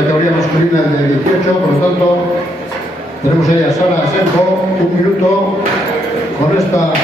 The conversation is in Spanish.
Categoría masculina de 18, por lo tanto, tenemos ahí a Sara Asenjo, 1 minuto, con esta